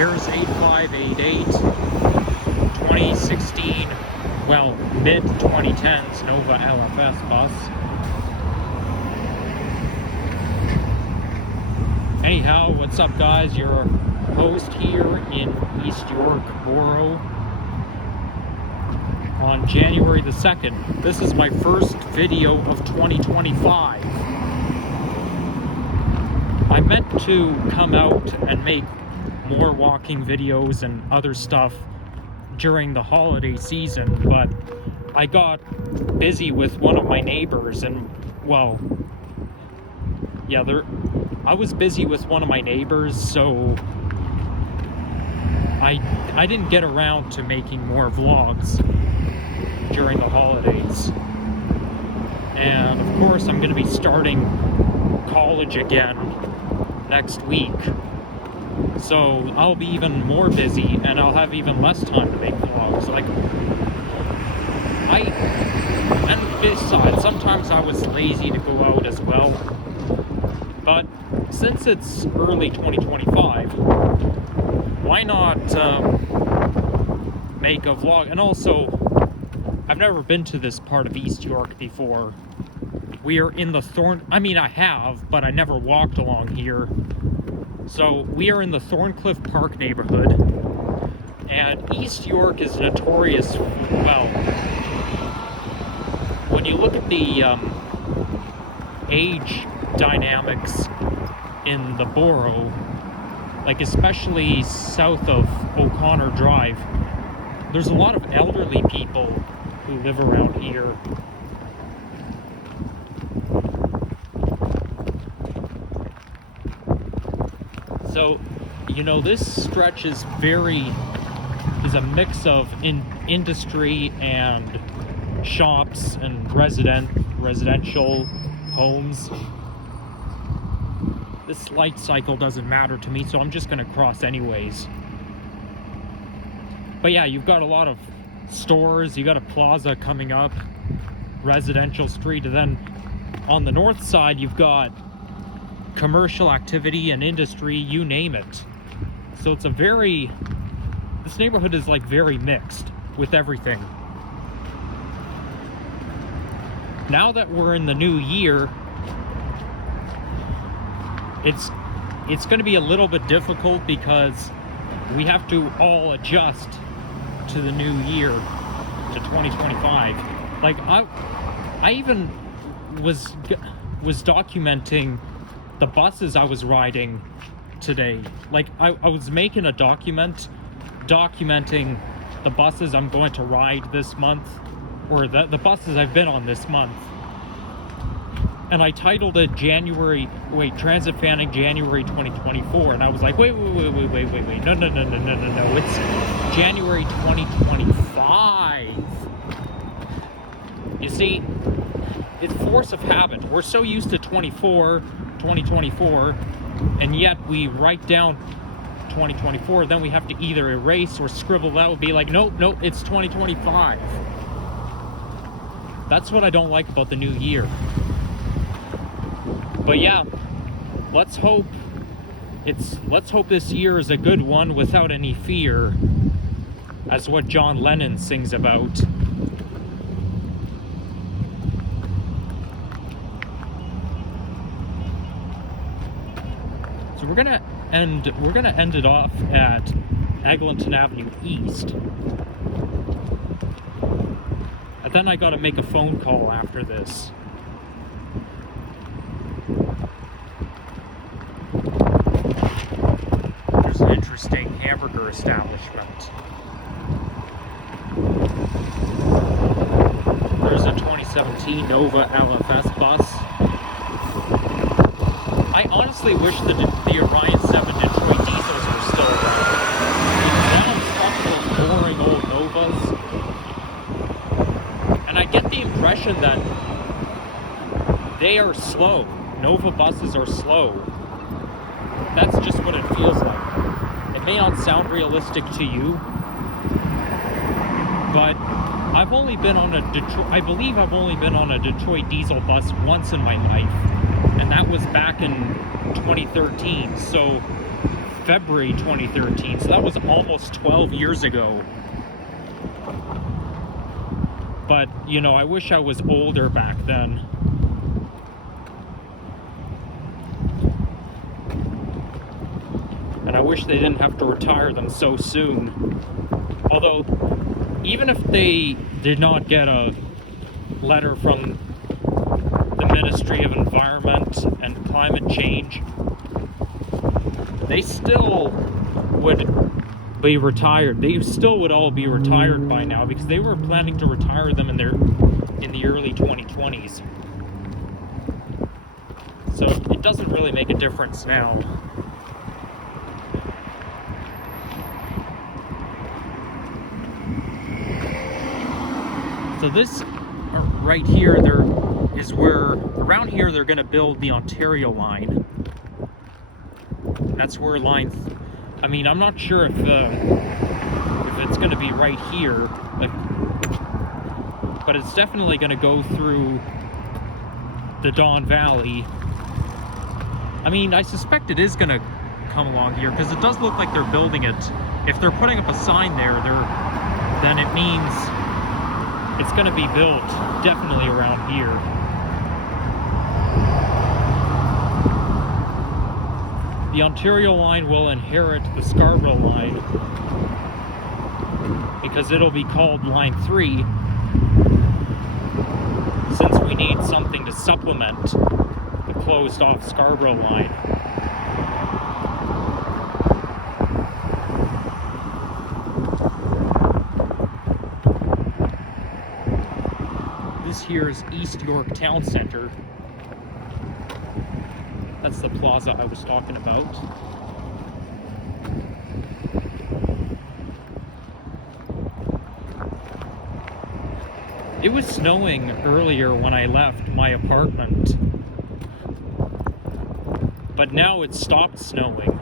Here's 8588 2016, well, mid-2010s Nova LFS bus. Anyhow, what's up guys? Your host here in East York Borough on January the 2nd. This is my first video of 2025. I meant to come out and make more walking videos and other stuff during the holiday season, but I got busy with one of my neighbors, and well, yeah, I was busy with one of my neighbors, so I didn't get around to making more vlogs during the holidays. And of course I'm going to be starting college again next week, so I'll be even more busy and I'll have even less time to make vlogs. And besides, sometimes I was lazy to go out as well, but since it's early 2025, why not make a vlog? And also, I've never been to this part of East York before. We are in the I have, but I never walked along here. So we are in the Thorncliffe Park neighborhood, and East York is notorious, well, when you look at the age dynamics in the borough, like especially south of O'Connor Drive, there's a lot of elderly people who live around here. So, you know, this stretch is a mix of industry and shops and residential homes. This light cycle doesn't matter to me, so I'm just gonna cross anyways. But yeah, you've got a lot of stores, you got a plaza coming up, residential street, and then on the north side you've got commercial activity and industry, you name it. So it's this neighborhood is like very mixed with everything. Now that we're in the new year, it's going to be a little bit difficult because we have to all adjust to the new year, to 2025. Like I even was documenting the buses I was riding today. Like I was making a documenting the buses I'm going to ride this month, or the buses I've been on this month. And I titled it Transit Fanning January 2024. And I was like, wait, no, it's January 2025. You see, it's force of habit. We're so used to 2024, and yet we write down 2024, then we have to either erase or scribble out, be like, nope, it's 2025. That's what I don't like about the new year. But yeah, let's hope this year is a good one without any fear, as what John Lennon sings about. So we're gonna end it off at Eglinton Avenue East, and then I gotta make a phone call after this. There's an interesting hamburger establishment. There's a 2017 Nova LFS bus. I honestly wish the Orion 7 Detroit diesels were still around. Now I'm talking about boring old Novas. And I get the impression that they are slow. Nova buses are slow. That's just what it feels like. It may not sound realistic to you, but I believe I've only been on a Detroit diesel bus once in my life, and that was back in 2013. So February 2013, so that was almost 12 years ago. But, you know, I wish I was older back then. And I wish they didn't have to retire them so soon. Although, even if they did not get a letter from the Ministry of Environment and Climate Change, they still would be retired. They still would all be retired by now, because they were planning to retire them in the early 2020s. So it doesn't really make a difference now. So this right here, there is where, around here, they're going to build the Ontario line. That's where I mean, I'm not sure if it's going to be right here, but it's definitely going to go through the Don Valley. I mean, I suspect it is going to come along here, because it does look like they're building it. If they're putting up a sign there, then it means it's going to be built definitely around here. The Ontario line will inherit the Scarborough line, because it'll be called Line 3, since we need something to supplement the closed off Scarborough line. This here is East York Town Centre. That's the plaza I was talking about. It was snowing earlier when I left my apartment, but now it's stopped snowing.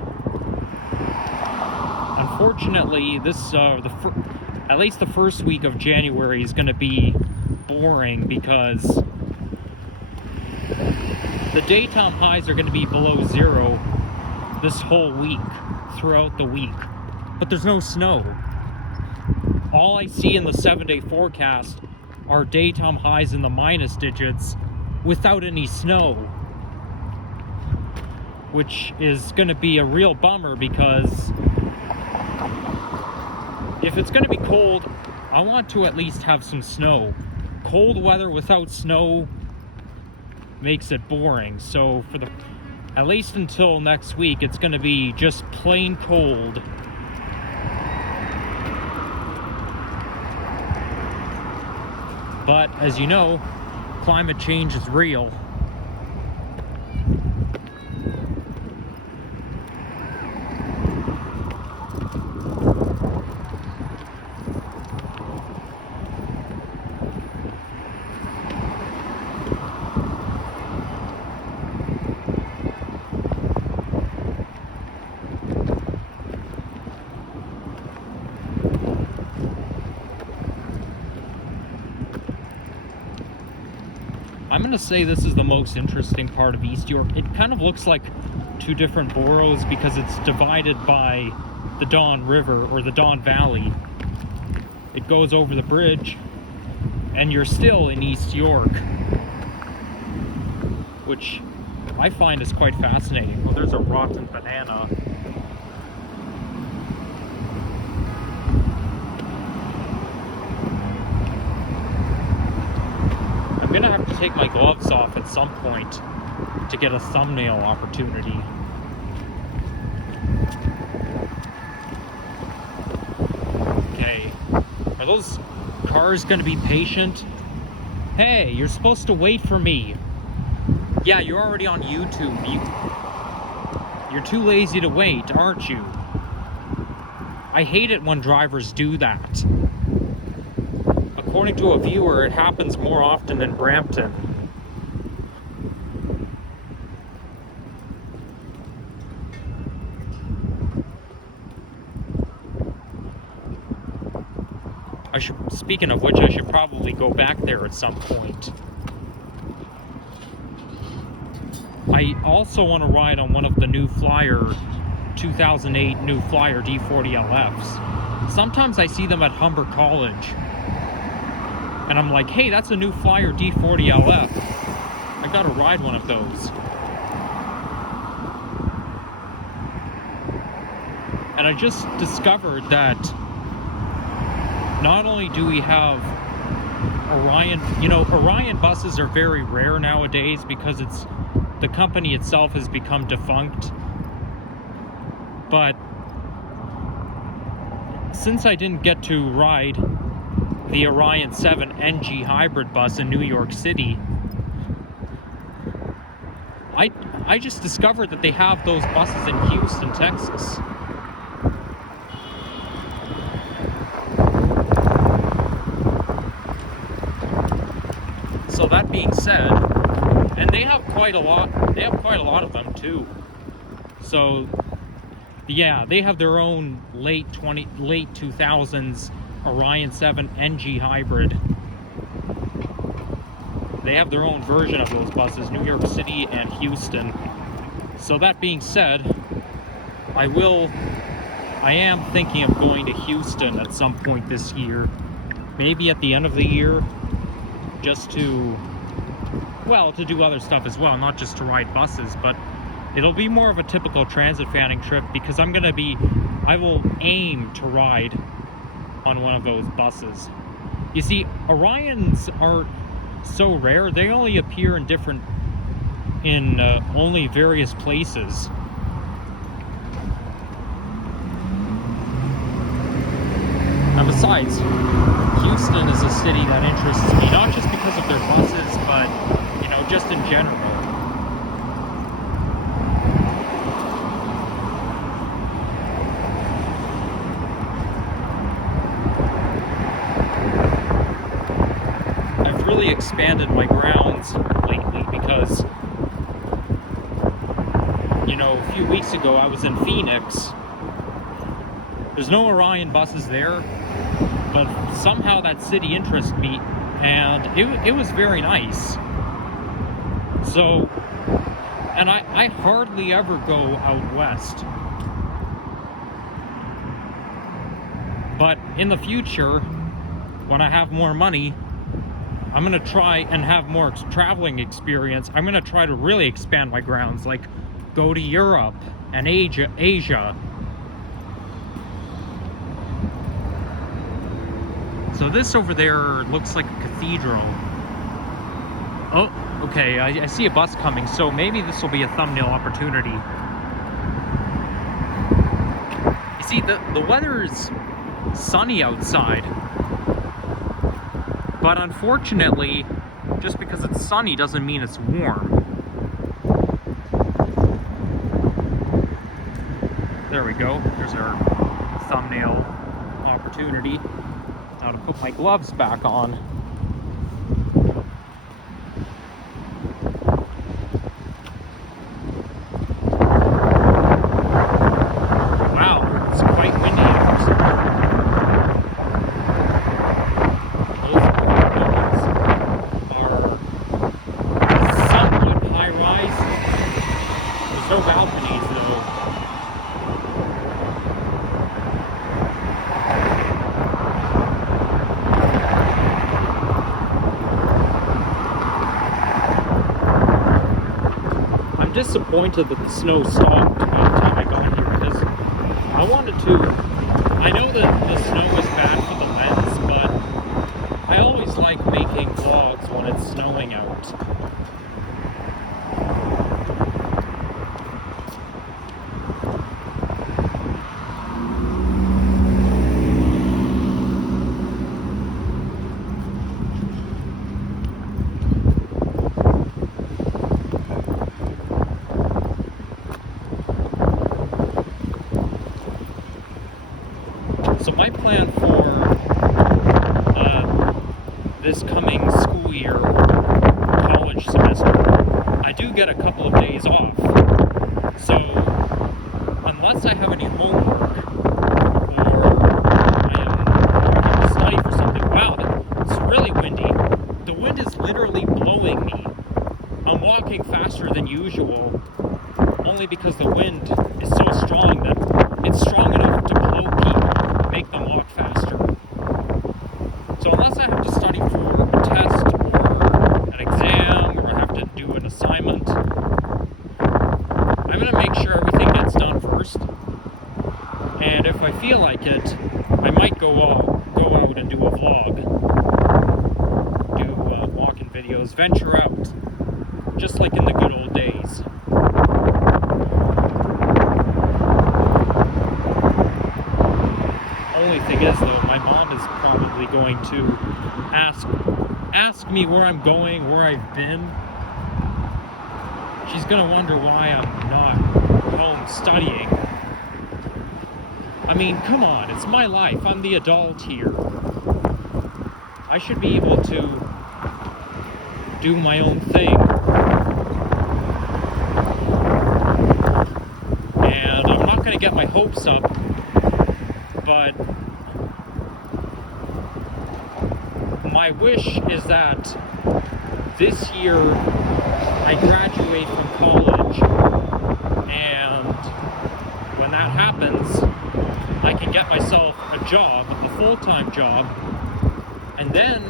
Unfortunately, this at least the first week of January is going to be boring, because the daytime highs are going to be below zero this whole week, throughout the week. But there's no snow. All I see in the 7-day forecast are daytime highs in the minus digits without any snow. Which is going to be a real bummer, because if it's going to be cold, I want to at least have some snow. Cold weather without snow makes it boring. So for at least until next week, it's going to be just plain cold. But as you know, climate change is real. I'm going to say this is the most interesting part of East York. It kind of looks like two different boroughs, because it's divided by the Don River, or the Don Valley. It goes over the bridge, and you're still in East York, which I find is quite fascinating. Well, there's a rotten banana. I'm gonna have to take my gloves off at some point to get a thumbnail opportunity. Okay, are those cars gonna be patient? Hey, you're supposed to wait for me. Yeah, you're already on YouTube. You're too lazy to wait, aren't you? I hate it when drivers do that. According to a viewer, it happens more often in Brampton. Speaking of which, I should probably go back there at some point. I also want to ride on one of the new Flyer 2008 new Flyer D40LFs. Sometimes I see them at Humber College, and I'm like, hey, that's a new Flyer D40LF. I gotta ride one of those. And I just discovered that not only do we have Orion, Orion buses are very rare nowadays because the company itself has become defunct. But since I didn't get to ride the Orion 7 NG hybrid bus in New York City, I just discovered that they have those buses in Houston, Texas. So that being said, and they have quite a lot of them too. So yeah, they have their own late 2000s Orion 7 NG hybrid. They have their own version of those buses, New York City and Houston. So that being said, I am thinking of going to Houston at some point this year, maybe at the end of the year, just to do other stuff as well, not just to ride buses, but it'll be more of a typical transit fanning trip because I will aim to ride on one of those buses. You see, Orions are so rare, they only appear in only various places. And besides, Houston is a city that interests me, not just because of their buses, but, just in general. I've really expanded my grounds lately because, a few weeks ago I was in Phoenix. There's no Orion buses there, but somehow that city interested me, and it was very nice. So, and I hardly ever go out west. But in the future, when I have more money, I'm going to try and have more traveling experience. I'm going to try to really expand my grounds, like go to Europe and Asia. So this over there looks like a cathedral. Oh, okay, I see a bus coming, so maybe this will be a thumbnail opportunity. You see, the weather is sunny outside. But unfortunately, just because it's sunny doesn't mean it's warm. There we go, there's our thumbnail opportunity. Now to put my gloves back on. Wow, it's quite windy out. Those buildings are somewhat high-rise. There's no balconies though. Disappointed that the snow stopped by the time I got here because I know that the snow is bad for the lens, but I always like making vlogs when it's snowing out. So my plan for this coming school year, college semester, I do get a couple of days off. So unless I have any homework or I am to study for something, wow, it's really windy. The wind is literally blowing me. I'm walking faster than usual only because the wind is so strong that sure everything gets done first. And if I feel like it, I might go out and do a vlog. Do walking videos, venture out. Just like in the good old days. Only thing is though, my mom is probably going to ask me where I'm going, where I've been. She's gonna wonder why I'm not home studying. I mean, come on, it's my life. I'm the adult here. I should be able to do my own thing. And I'm not gonna get my hopes up, but my wish is that this year I graduate from college, and when that happens, I can get myself a job, a full-time job, and then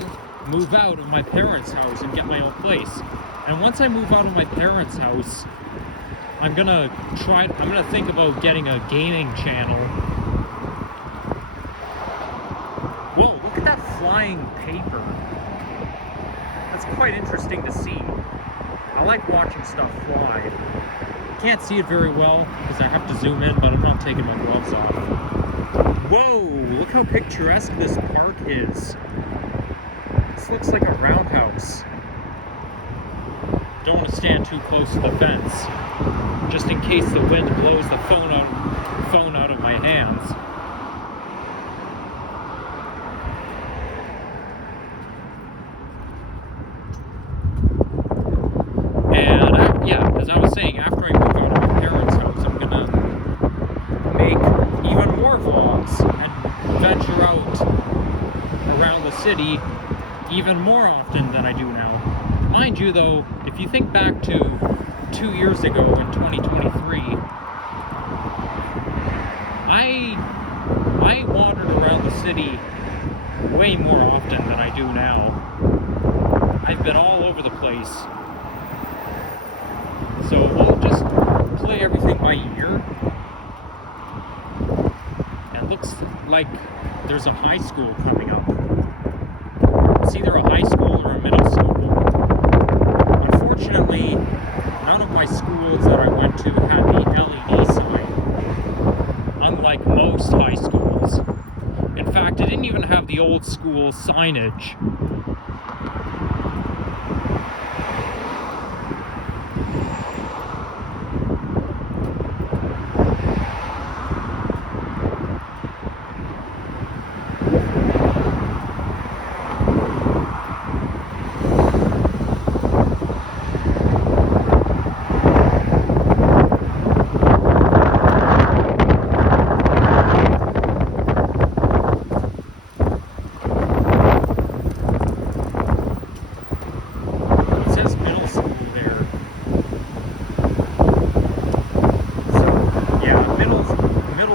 move out of my parents' house and get my own place. And once I move out of my parents' house, I'm gonna think about getting a gaming channel. Whoa, look at that flying paper. That's quite interesting to see. I like watching stuff fly. Can't see it very well because I have to zoom in, but I'm not taking my gloves off. Whoa, look how picturesque this park is. This looks like a roundhouse. Don't want to stand too close to the fence, just in case the wind blows the phone out of my hands. As I was saying, after I move out of my parents' house, I'm gonna make even more vlogs and venture out around the city even more often than I do now. Mind you though, if you think back to 2 years ago in 2023, I wandered around the city way more often than I do now. I've been all over the place. So we'll just play everything by ear. And it looks like there's a high school coming up. It's either a high school or a middle school. Unfortunately, none of my schools that I went to had the LED sign, unlike most high schools. In fact, it didn't even have the old school signage.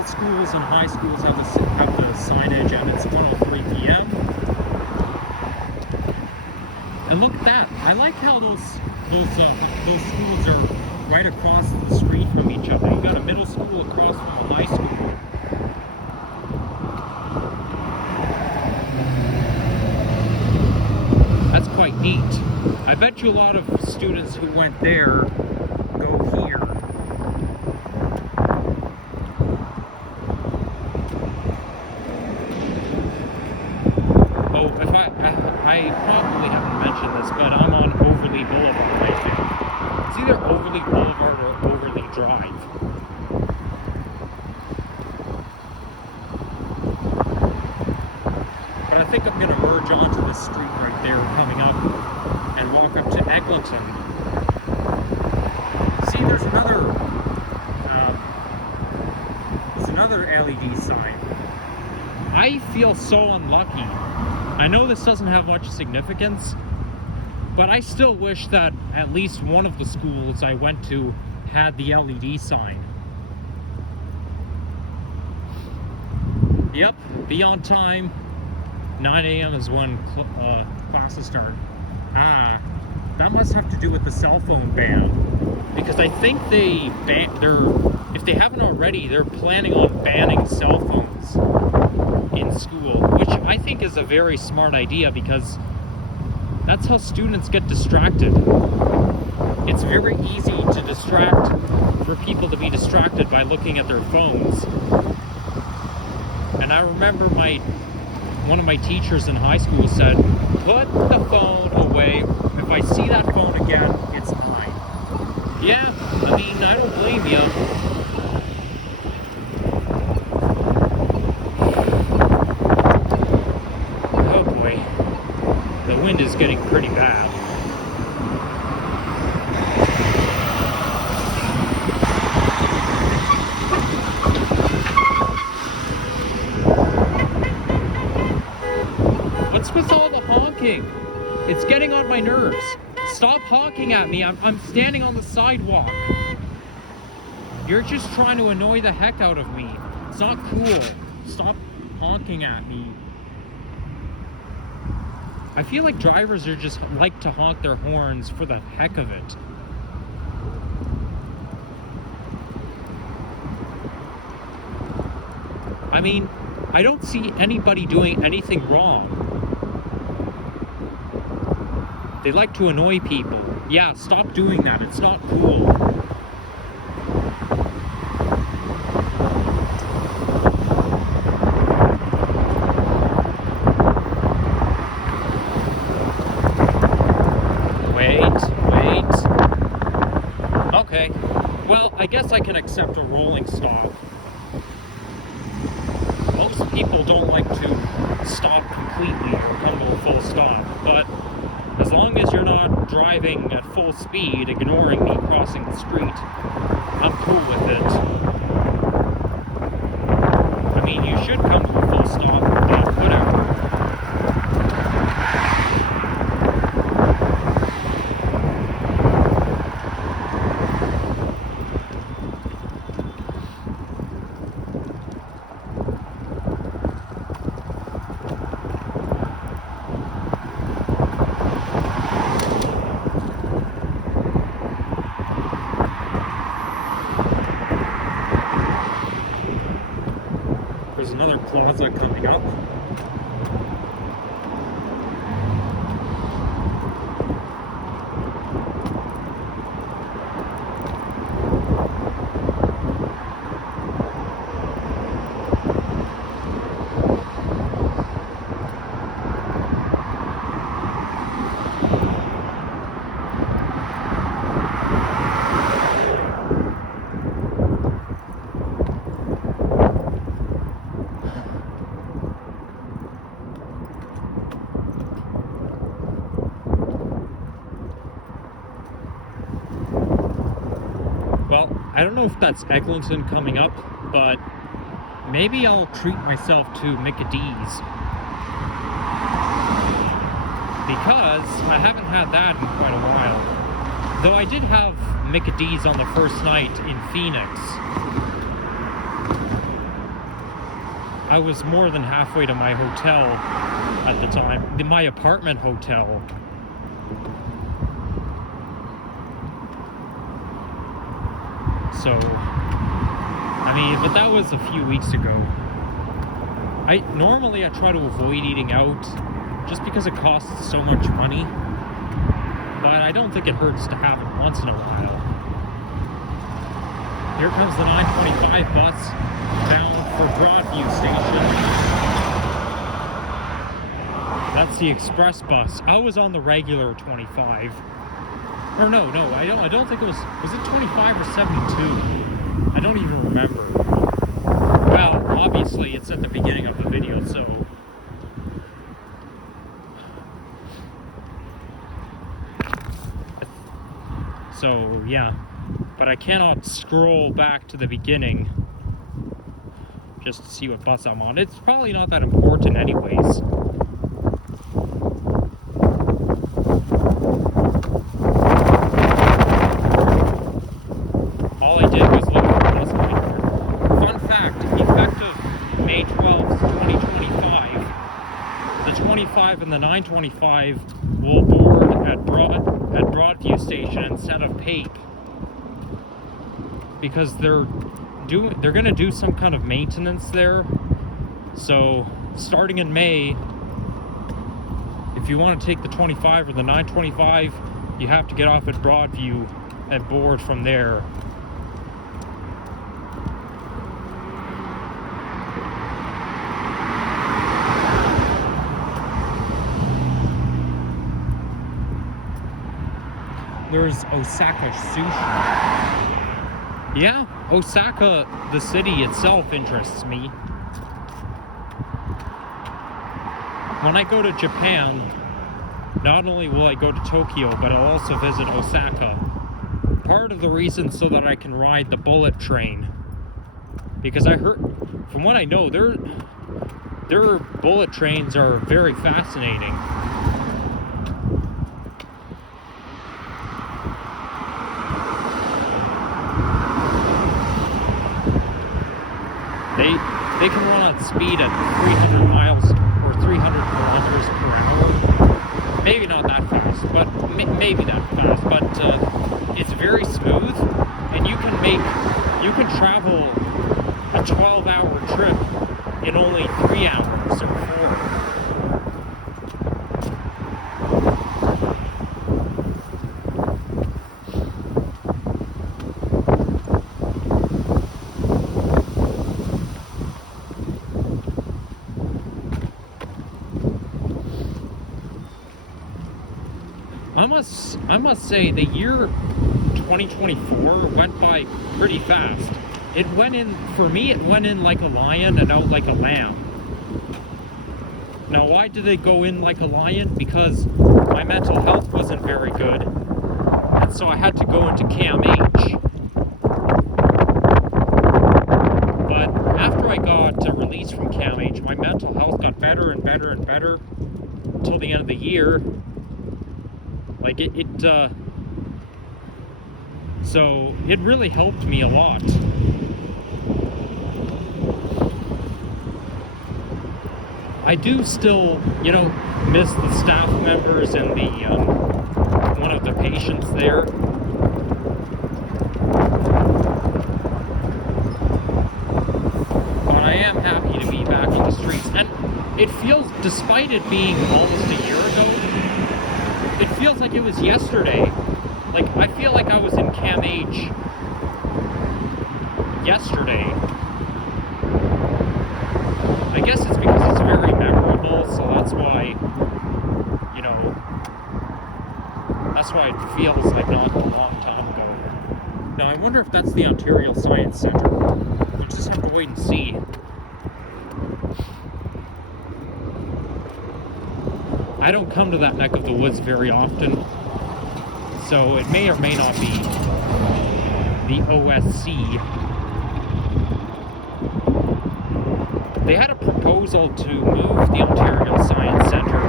Schools and high schools have the signage, and it's 1:03 p.m. And look at that! I like how those schools are right across the street from each other. You got a middle school across from a high school. That's quite neat. I bet you a lot of students who went there go here. I probably haven't mentioned this, but I'm on Overlea Boulevard, I think. It's either Overlea Boulevard or Overlea Drive. But I think I'm going to merge onto the street right there coming up and walk up to Eglinton. See, there's another LED sign. I feel so unlucky. I know this doesn't have much significance, but I still wish that at least one of the schools I went to had the LED sign. Yep, be on time. 9 a.m. is when classes start. Ah, that must have to do with the cell phone ban, because I think they're if they haven't already, they're planning on banning cell phones in school, which I think is a very smart idea because that's how students get distracted. It's very easy for people to be distracted by looking at their phones. And I remember one of my teachers in high school said, "Put the phone away. If I see that phone again, it's mine." Yeah, I mean, I don't blame you. Oh boy, the wind is getting pretty bad. What's with all the honking? It's getting on my nerves. Stop honking at me. I'm standing on the sidewalk. You're just trying to annoy the heck out of me. It's not cool. Stop honking at me. I feel like drivers are just like to honk their horns for the heck of it. I mean, I don't see anybody doing anything wrong. They like to annoy people. Yeah, stop doing that. It's not cool. Wait. Okay. Well, I guess I can accept a rolling stop. Most people don't like to stop completely or come to a full stop, but as long as you're not driving at full speed, ignoring me crossing the street, I'm cool with it. I mean, you should come to a full stop, but whatever. There's another plaza coming up. Well, I don't know if that's Eglinton coming up, but maybe I'll treat myself to McD's. Because I haven't had that in quite a while. Though I did have McD's on the first night in Phoenix. I was more than halfway to my hotel at the time, my apartment hotel. So, I mean, but that was a few weeks ago. Normally I try to avoid eating out just because it costs so much money, but I don't think it hurts to have it once in a while. Here comes the 925 bus bound for Broadview Station. That's the express bus. I was on the regular 25. Or no, I don't think it was it 25 or 72? I don't even remember. Well, obviously it's at the beginning of the video, so yeah. But I cannot scroll back to the beginning just to see what bus I'm on. It's probably not that important anyways. All I did was look at the bus card. Fun fact, effective May 12th, 2025, the 25 and the 925 will board at Broadview Station instead of Pape. Because they're they're gonna do some kind of maintenance there. So starting in May, if you want to take the 25 or the 925, you have to get off at Broadview and board from there. There's Osaka Sushi. Yeah, Osaka, the city itself, interests me. When I go to Japan, not only will I go to Tokyo, but I'll also visit Osaka. Part of the reason so that I can ride the bullet train. Because I heard, from what I know, their bullet trains are very fascinating. They can run on speed at 300 miles or 300 kilometers per hour. Maybe not that fast, but maybe that fast. But it's very smooth, and you can travel a 12-hour trip in only 3 hours or 4. I must say the year 2024 went by pretty fast. It went in, for me, it went in like a lion and out like a lamb. Now, why did they go in like a lion? Because my mental health wasn't very good, and so I had to go into CAMH. But after I got released from CAMH, my mental health got better and better and better until the end of the year. Like so it really helped me a lot. I do still, miss the staff members and the one of the patients there. But I am happy to be back on the streets, and it feels, despite it being almost a year ago, it feels like it was yesterday. Like, I feel like I was in CAMH yesterday. I guess it's because it's very memorable, so that's why, that's why it feels like not a long time ago. Now, I wonder if that's the Ontario Science Centre. We'll just have to wait and see. I don't come to that neck of the woods very often, so it may or may not be the OSC. They had a proposal to move the Ontario Science Centre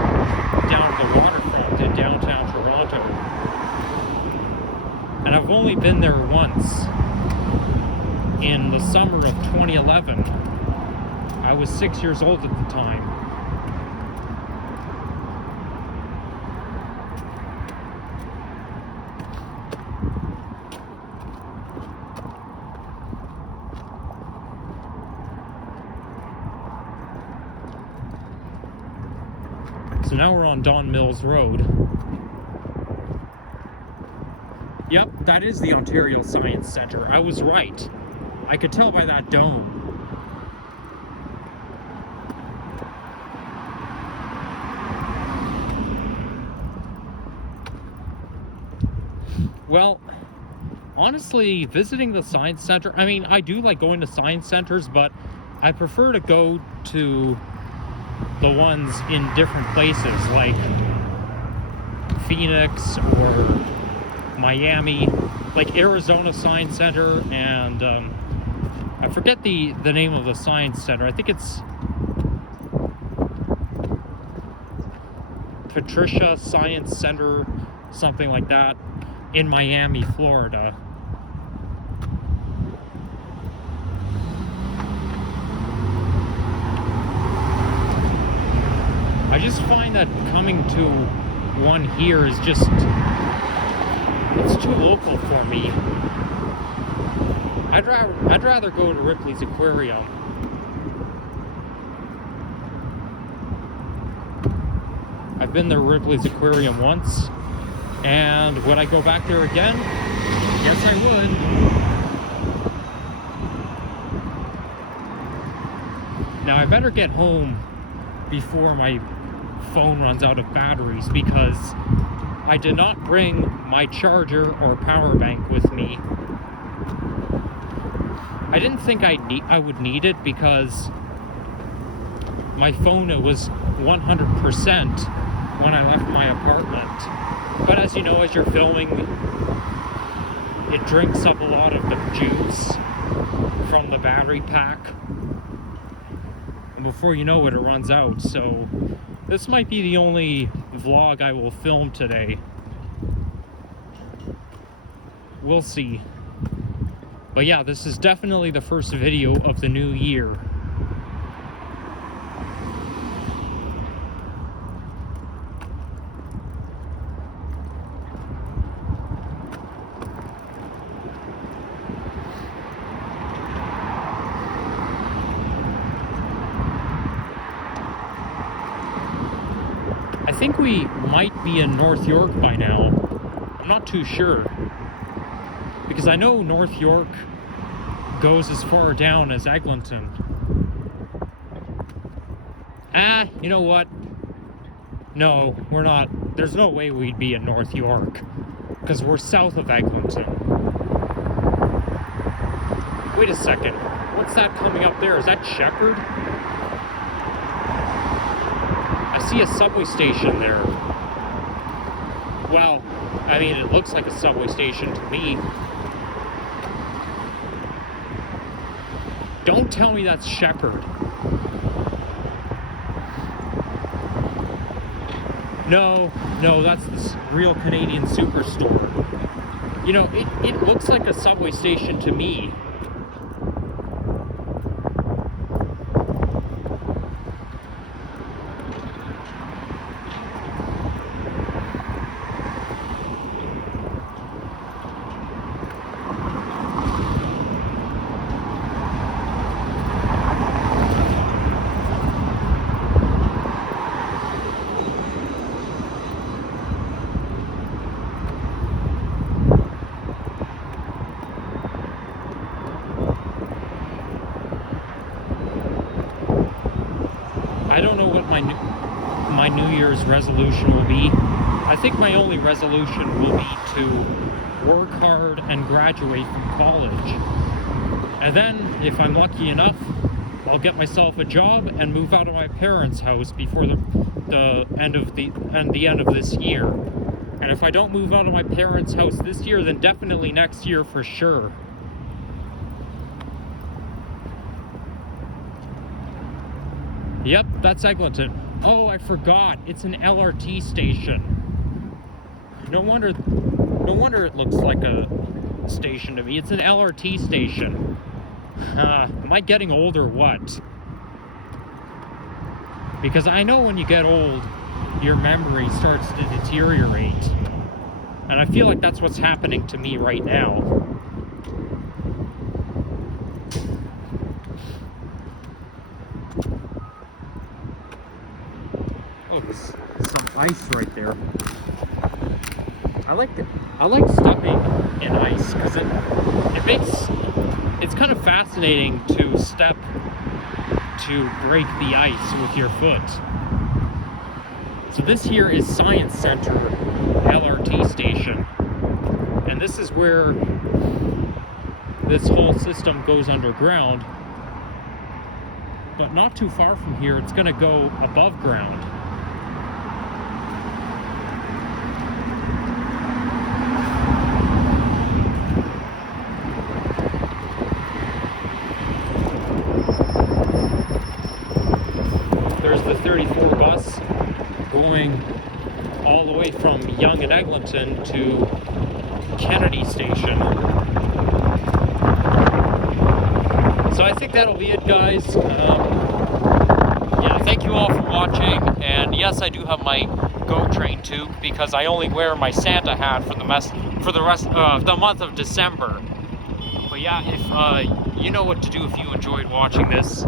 down the waterfront in downtown Toronto. And I've only been there once, in the summer of 2011. I was 6 years old at the time. So now we're on Don Mills Road. Yep, that is the Ontario Science Centre. I was right. I could tell by that dome. Well, honestly, visiting the Science Centre, I mean, I do like going to science centers, but I prefer to go to the ones in different places, like Phoenix or Miami, like Arizona Science Center, and I forget the name of the science center. I think it's Patricia Science Center, something like that, in Miami, Florida. I just find that coming to one here is just, it's too local for me. I'd rather go to Ripley's Aquarium. I've been to Ripley's Aquarium once, and would I go back there again? Yes, I would. Now I better get home before my phone runs out of batteries, because I did not bring my charger or power bank with me. I didn't think I would need it, because my phone, it was 100% when I left my apartment. But as you know, as you're filming, it drinks up a lot of the juice from the battery pack, and before you know it, it runs out. So this might be the only vlog I will film today. We'll see. But yeah, this is definitely the first video of the new year. I think we might be in North York by now. I'm not too sure, because I know North York goes as far down as Eglinton. You know what? No, we're not. There's no way we'd be in North York, because we're south of Eglinton. Wait a second. What's that coming up there? Is that Shepherd? I see a subway station there. Well, I mean, it looks like a subway station to me. Don't tell me that's Shepherd. No, that's the Real Canadian Superstore. You know, it looks like a subway station to me. I don't know what my New Year's resolution will be. I think my only resolution will be to work hard and graduate from college. And then, if I'm lucky enough, I'll get myself a job and move out of my parents' house before the end of this year. And if I don't move out of my parents' house this year, then definitely next year for sure. Yep, that's Eglinton. Oh, I forgot. It's an LRT station. No wonder it looks like a station to me. It's an LRT station. Am I getting old or what? Because I know when you get old, your memory starts to deteriorate. And I feel like that's what's happening to me right now. Oh, there's some ice right there. I like stepping in ice, because it's kind of fascinating to step to break the ice with your foot. So this here is Science Center LRT station, and this is where this whole system goes underground, but not too far from here it's going to go above ground. There's the 34 bus going all the way from Yonge and Eglinton to Kennedy Station. So I think that'll be it, guys. Yeah, thank you all for watching. And yes, I do have my GO Train toque, because I only wear my Santa hat for the rest of the month of December. But yeah, if you know what to do if you enjoyed watching this,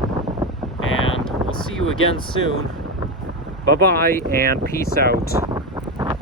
and we'll see you again soon. Bye-bye and peace out.